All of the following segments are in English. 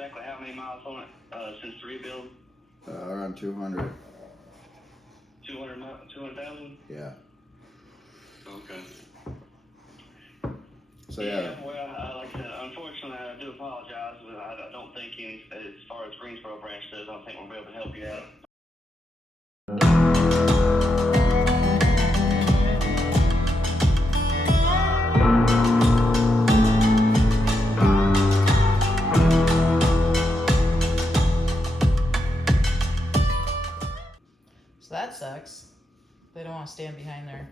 exactly how many miles on it since the rebuild? Around 200. 200,000? Yeah. Okay. So yeah. Well, like I said, unfortunately, I do apologize, but I don't think as far as Greensboro branch does, I don't think we'll be able to help you out. So that sucks. They don't want to stand behind there.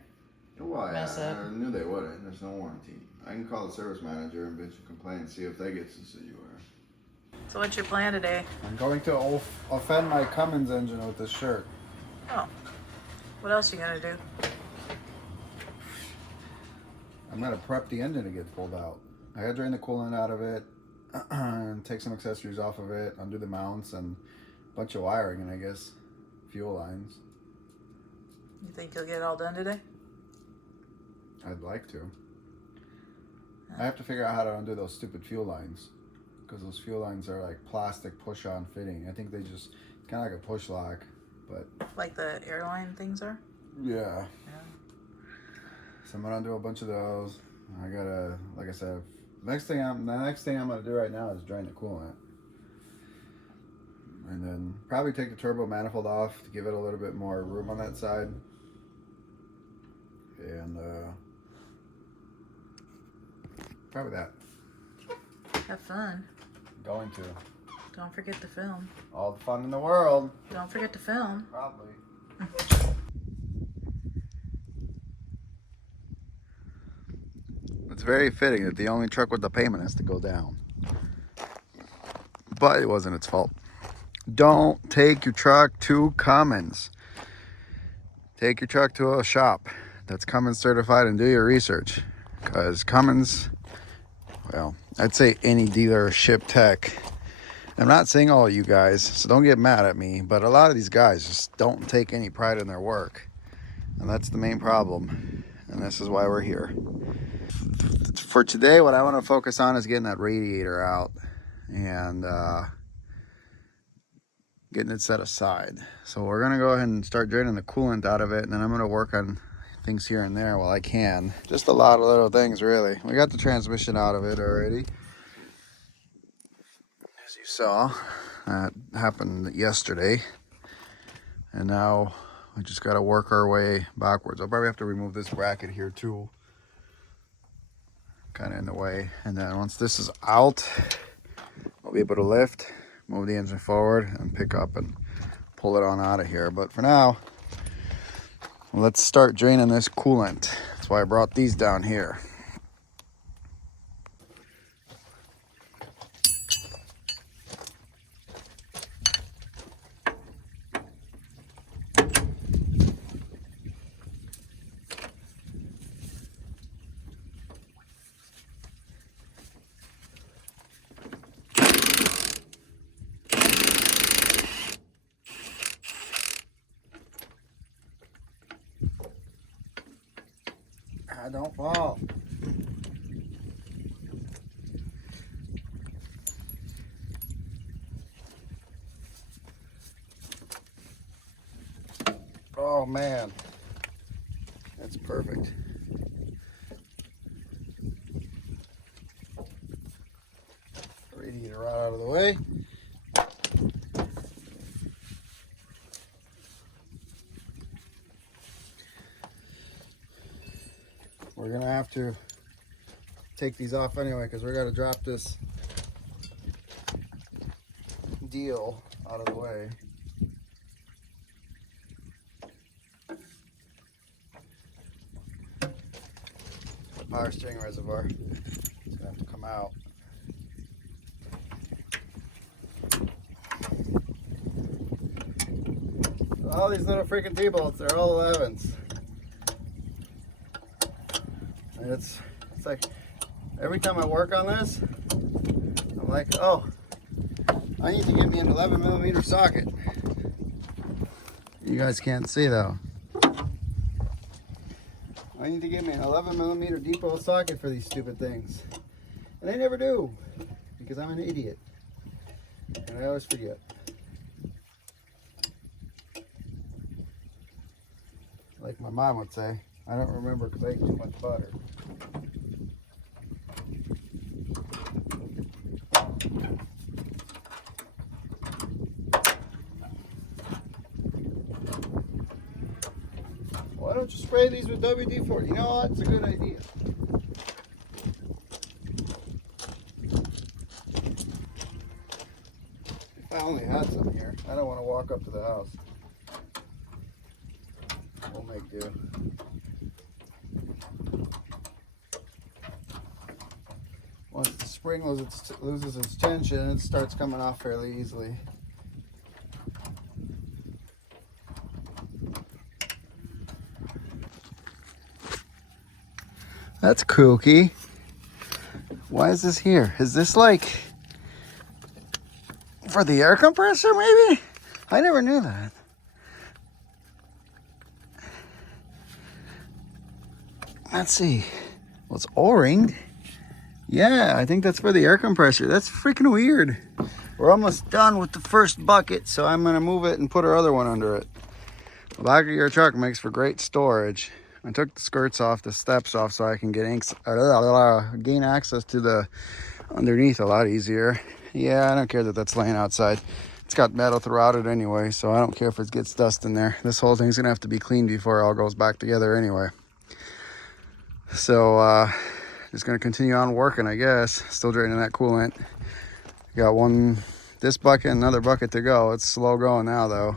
Well, Mess up. I knew they wouldn't. There's no warranty. I can call the service manager and bitch a complaint and see if they get to see you are. So what's your plan today? I'm going to offend my Cummins engine with this shirt. Oh. What else you gonna do? I'm gonna prep the engine to get pulled out. I gotta drain the coolant out of it, and take some accessories off of it, undo the mounts, and a bunch of wiring, and I guess fuel lines. You think you'll get it all done today? I'd like to. I have to figure out how to undo those stupid fuel lines, because those fuel lines are like plastic push-on fitting. I think they just kind of like a push lock, but Like the airline things are? yeah. So I'm gonna undo a bunch of those. I gotta, like I said, the next thing I'm gonna do right now is drain the coolant, and then probably take the turbo manifold off to give it a little bit more room on that side, and probably that. Have fun. Going to. Don't forget to film. All the fun in the world. Don't forget to film. Probably. It's very fitting that the only truck with the payment has to go down. But it wasn't its fault. Don't take your truck to Cummins. Take your truck to a shop that's Cummins certified and do your research. Because Cummins, well, I'd say any dealership tech. I'm not saying all you guys, so don't get mad at me, but a lot of these guys just don't take any pride in their work. And that's the main problem. And this is why we're here. For today, what I want to focus on is getting that radiator out and getting it set aside. So we're going to go ahead and start draining the coolant out of it, and then I'm going to work on things here and there while I can. Just a lot of little things, really. We got the transmission out of it already. As you saw, that happened yesterday. And now we just got to work our way backwards. I'll probably have to remove this bracket here too. Kind of in the way, and then once this is out, I'll be able to lift, move the engine forward, and pick up and pull it on out of here. But for now, let's start draining this coolant. That's why I brought these down here. Don't fall. Oh man, that's perfect. Radiator right out of the way. We're gonna have to take these off anyway because we're gonna drop this deal out of the way. The power steering reservoir is gonna have to come out. All these little freaking T-bolts, they're all 11s. And it's like every time I work on this, I'm like, oh, I need to get me an 11mm socket. You guys can't see though. I need to get me an 11mm depot socket for these stupid things. And I never do, because I'm an idiot. And I always forget. Like my mom would say, I don't remember because I ate too much butter. Why don't you spray these with WD-40? You know what? It's a good idea. If I only had some here, I don't want to walk up to the house. We'll make do. Once the spring loses its tension, it starts coming off fairly easily. That's kooky. Why is this here? Is this like for the air compressor maybe? I never knew that. Let's see. Well, it's O-ringed. Yeah, I think that's for the air compressor. That's freaking weird. We're almost done with the first bucket, so I'm gonna move it and put our other one under it. The back of your truck makes for great storage. I took the skirts off, the steps off, so I can gain access to the underneath a lot easier. Yeah, I don't care that that's laying outside. It's got metal throughout it anyway, so I don't care if it gets dust in there. This whole thing's gonna have to be cleaned before it all goes back together anyway. So, just gonna continue on working, I guess. Still draining that coolant. Got this bucket, another bucket to go. It's slow going now though.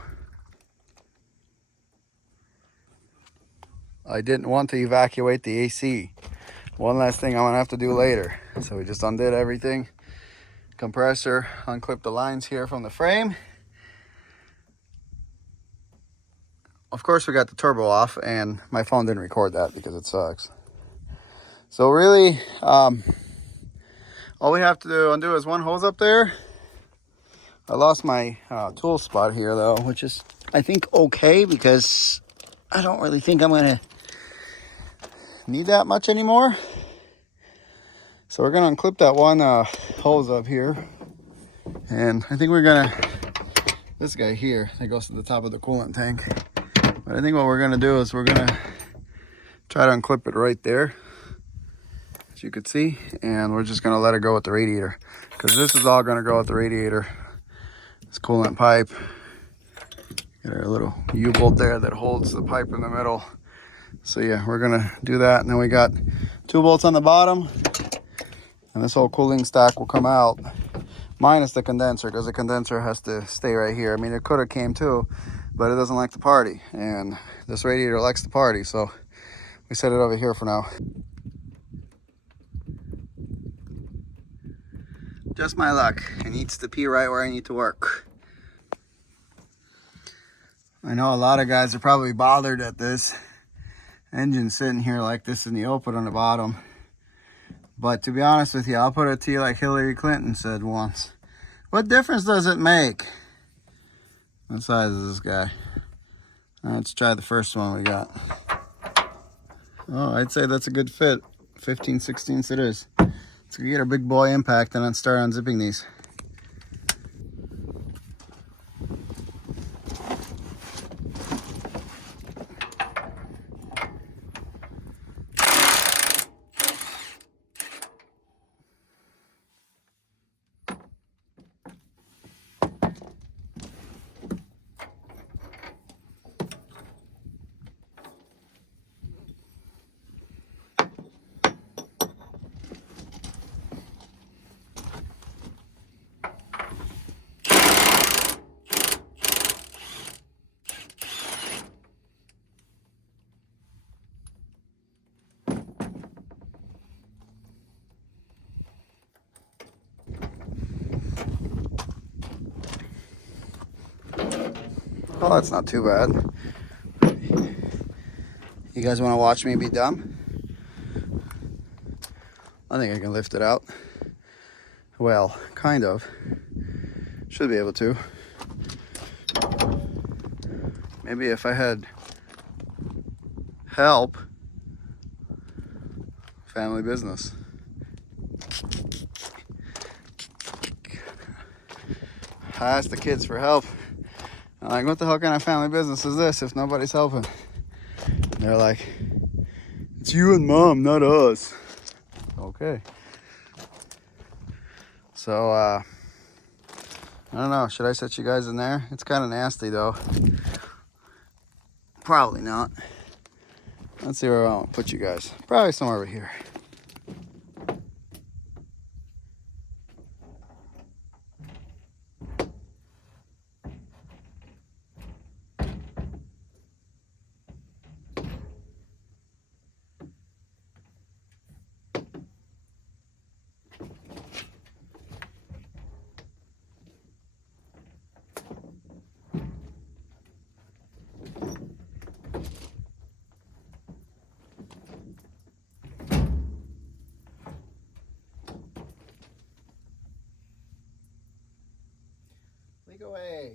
I didn't want to evacuate the AC. One last thing I'm gonna have to do later. So we just undid everything. Compressor, unclipped the lines here from the frame. Of course we got the turbo off and my phone didn't record that because it sucks. So really, all we have to undo is one hose up there. I lost my tool spot here though, which is, I think, okay because I don't really think I'm gonna need that much anymore. So we're gonna unclip that one hose up here. And I think we're gonna, this guy here, that goes to the top of the coolant tank. But I think what we're gonna do is we're gonna try to unclip it right there, as you could see, and we're just gonna let it go with the radiator. Because this is all gonna go with the radiator. This coolant pipe. Got our little U-bolt there that holds the pipe in the middle. So yeah, we're gonna do that. And then we got 2 bolts on the bottom. And this whole cooling stack will come out, minus the condenser, because the condenser has to stay right here. I mean, it could have came too, but it doesn't like to party. And this radiator likes to party, so we set it over here for now. Just my luck. It needs to pee right where I need to work. I know a lot of guys are probably bothered at this engine sitting here like this in the open on the bottom. But to be honest with you, I'll put it to you like Hillary Clinton said once. What difference does it make? What size is this guy? Let's try the first one we got. Oh, I'd say that's a good fit. 15/16 it is. Let's get our big boy impact and then start unzipping these. Oh, that's not too bad. You guys want to watch me be dumb? I think I can lift it out. Well, kind of. Should be able to. Maybe if I had help. Family business. I asked the kids for help. I'm like, what the hell kind of family business is this if nobody's helping? And they're like, it's you and Mom, not us. Okay. So, I don't know. Should I set you guys in there? It's kind of nasty, though. Probably not. Let's see where I want to put you guys. Probably somewhere over here. Leak away.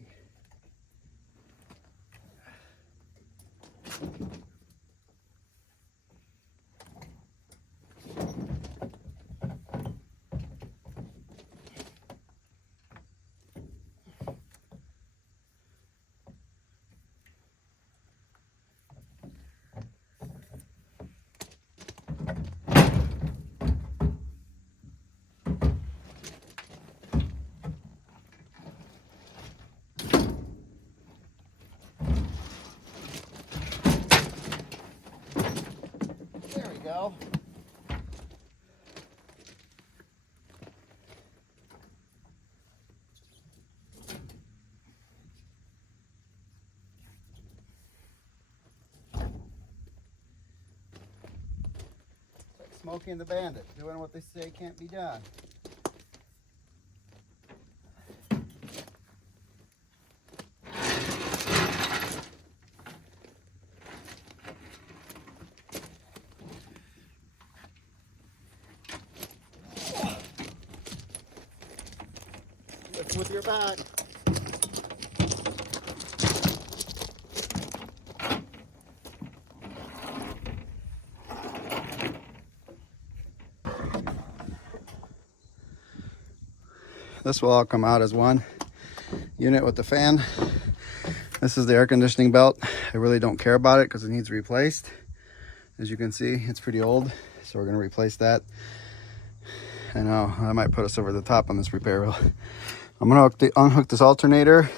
There we go. Like Smokey and the Bandit, doing what they say can't be done. Lift with your back. This will all come out as one unit with the fan. This is the air conditioning belt. I really don't care about it because it needs replaced. As you can see, it's pretty old, so we're going to replace that. I know, I might put us over the top on this repair wheel. I'm going to unhook this alternator.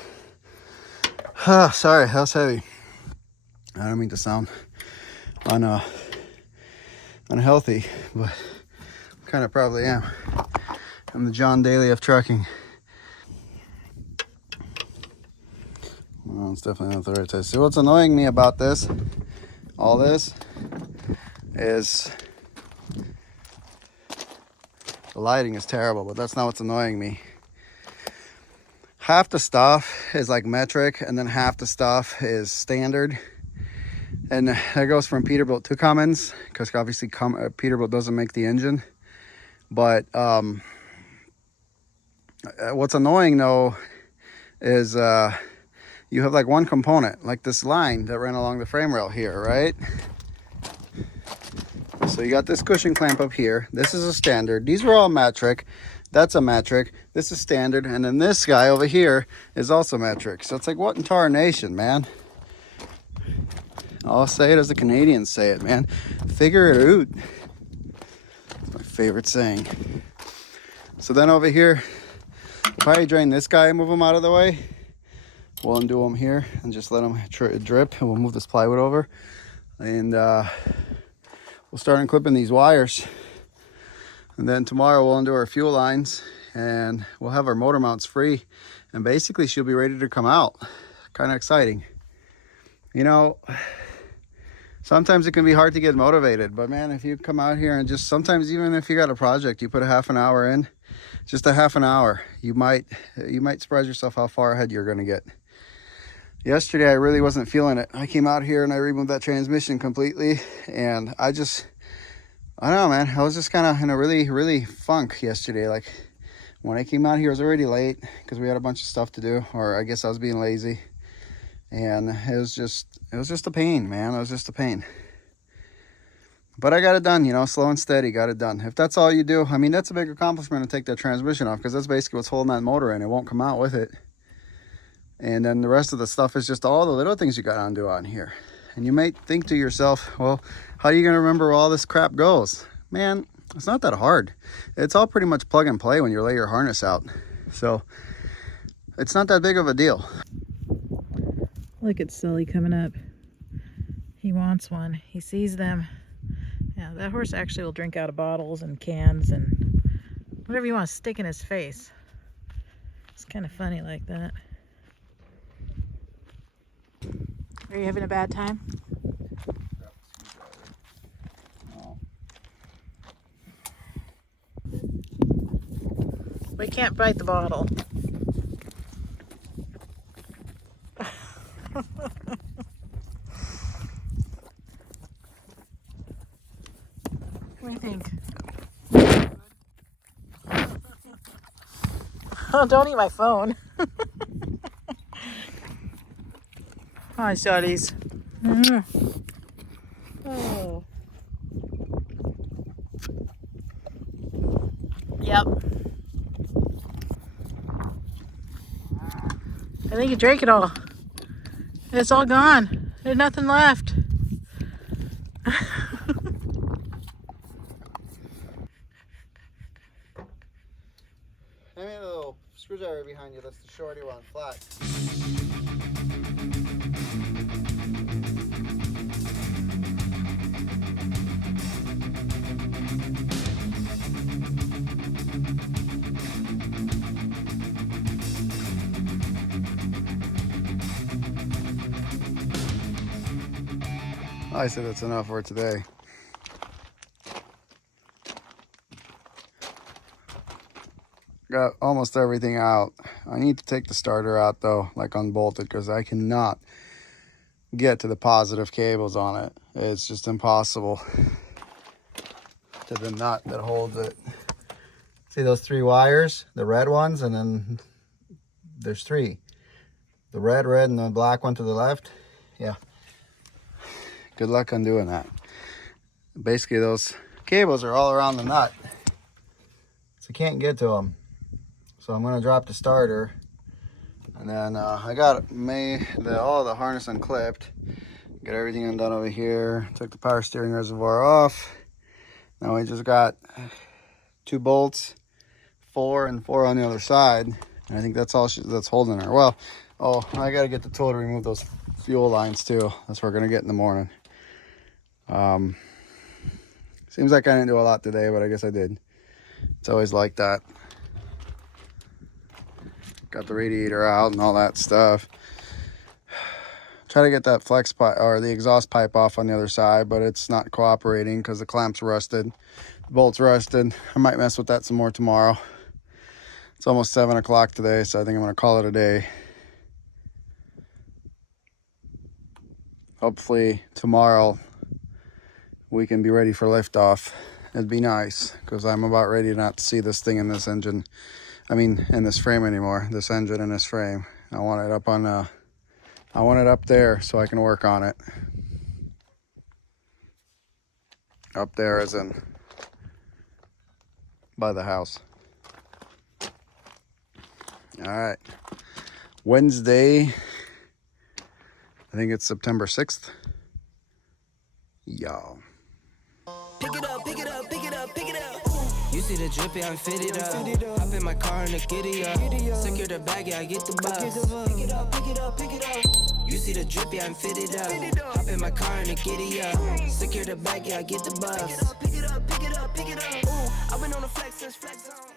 Sorry, that was heavy. I don't mean to sound unhealthy, but I kind of probably am. I'm the John Daly of trucking. Well, it's definitely not the right size. See, what's annoying me about this, all this, is the lighting is terrible, but that's not what's annoying me. Half the stuff is like metric, and then half the stuff is standard. And that goes from Peterbilt to Cummins, because obviously Peterbilt doesn't make the engine. But what's annoying though is you have like one component, like this line that ran along the frame rail here, right? So you got this cushion clamp up here. This is a standard. These are all metric. That's a metric. This is standard. And then this guy over here is also metric. So it's like, what in tarnation, man? I'll say it as the Canadians say it, man. Figure it out. That's my favorite saying. So then over here, we'll probably drain this guy and move him out of the way. We'll undo him here and just let him drip. And we'll move this plywood over. And we'll start unclipping these wires. And then tomorrow we'll undo our fuel lines. And we'll have our motor mounts free. And basically she'll be ready to come out. Kind of exciting. You know, sometimes it can be hard to get motivated. But man, if you come out here and just sometimes even if you got a project, you put a half an hour in. Just a half an hour. You might surprise yourself how far ahead you're going to get. Yesterday, I really wasn't feeling it. I came out here and I removed that transmission completely. And I don't know, man. I was just kind of in a really funk yesterday. Like, when I came out here, it was already late because we had a bunch of stuff to do. Or I guess I was being lazy. And it was just a pain, man. It was just a pain. But I got it done, you know, slow and steady, got it done. If that's all you do, I mean, that's a big accomplishment to take that transmission off because that's basically what's holding that motor in. It won't come out with it. And then the rest of the stuff is just all the little things you got to do on here. And you might think to yourself, well, how are you going to remember where all this crap goes? Man, it's not that hard. It's all pretty much plug and play when you lay your harness out. So it's not that big of a deal. Look at Sully coming up. He wants one. He sees them. Yeah, that horse actually will drink out of bottles and cans and whatever you want to stick in his face. It's kind of funny like that. Are you having a bad time? We can't bite the bottle. What do you think? Oh, don't eat my phone. Hi, shawties. Oh. Yep. I think you drank it all. It's all gone. There's nothing left. Give me a little screwdriver behind you. That's the shorty one, flat. I said that's enough for today. Got almost everything out. I need to take the starter out though, like unbolted, because I cannot get to the positive cables on it. It's just impossible to the nut that holds it. See those 3 wires, the red ones, and then there's 3. The red, and the black one to the left. Yeah. Good luck on doing that. Basically, those cables are all around the nut, so can't get to them. So I'm gonna drop the starter, and then I got all the harness unclipped, get everything undone over here. Took the power steering reservoir off. Now we just got 2 bolts, 4 and 4 on the other side, and I think that's all that's holding her. Well, oh, I gotta get the tool to remove those fuel lines too. That's what we're gonna get in the morning. Seems like I didn't do a lot today, but I guess I did. It's always like that. Got the radiator out and all that stuff. Try to get that flex pipe or the exhaust pipe off on the other side, but it's not cooperating because the clamp's rusted. The bolt's rusted. I might mess with that some more tomorrow. It's almost 7 o'clock today, so I think I'm gonna call it a day. Hopefully tomorrow we can be ready for liftoff. It'd be nice, because I'm about ready not to see this thing in this engine. I mean, in this frame anymore. This engine in this frame. I want it up on I want it up there so I can work on it. Up there as in by the house. All right. Wednesday, I think it's September 6th. Y'all. Pick it up, pick it up, pick it up, pick it up. You see the drippy, I'm fitted up. Hop in my car and the giddy up. Secure the bag, yeah, I get the bus. Pick it up, pick it up, pick it up. You see the drippy, I'm fitted up. Hop in my car and the giddy up. Secure the bag, yeah, I get the bus. Pick it up, pick it up, pick it up, pick it up. I've been on the flex since flex zone.